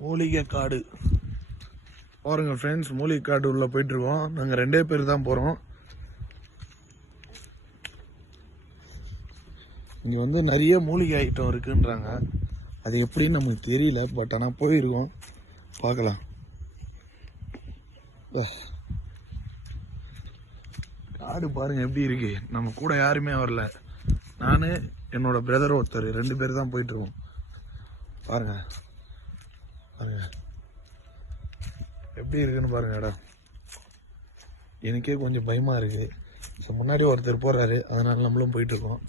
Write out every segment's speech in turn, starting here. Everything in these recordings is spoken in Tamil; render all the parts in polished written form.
மூலிகை காடு பாருங்க ஃப்ரெண்ட்ஸ், மூலிகை காடு உள்ள போயிட்டு இருக்கோம். நாங்கள் 2 பேர் தான் போகிறோம். இங்கே வந்து நிறைய மூலிகை ஐட்டம் இருக்குன்றாங்க. அது எப்படின்னு நமக்கு தெரியல, பட் ஆனால் போயிருக்கோம், பார்க்கலாம். காடு பாருங்க எப்படி இருக்கு. நம்ம கூட யாருமே வரல. நான் என்னோட பிரதர் ஒருத்தர் 2 பேர் தான் போயிட்டு இருக்கோம். பாருங்க பாருங்க எப்படி இருக்குன்னு பாருங்க இடம். எனக்கே கொஞ்சம் பயமா இருக்கு. முன்னாடி ஒருத்தர் போறாரு, அதனால நம்மளும் போயிட்டு இருக்கோம்.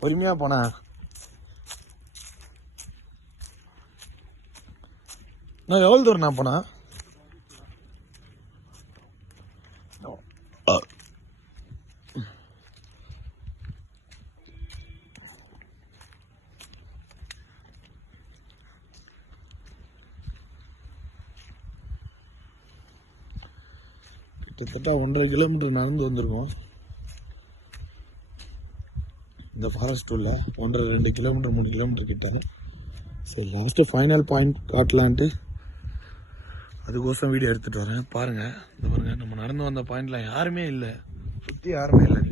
பொறுமையா போனா நான் எவ்வளவு தூரம் நான் போனா கிட்டத்தட்ட 1.5 கிலோமீட்டர் நடந்து வந்திருக்கோம். இந்த ஃபாரஸ்ட் உள்ள 1.5-2 கிலோமீட்டர் 3 கிலோமீட்டர் கிட்ட. சரி, லாஸ்ட்டு ஃபைனல் பாயிண்ட் காட்டலான்ட்டு அதுக்கோசம் வீடியோ எடுத்துகிட்டு வரேன். பாருங்கள், இந்த பாருங்கள், நம்ம நடந்து வந்த பாயிண்ட்லாம் யாருமே இல்லை, சுற்றி யாருமே இல்லை.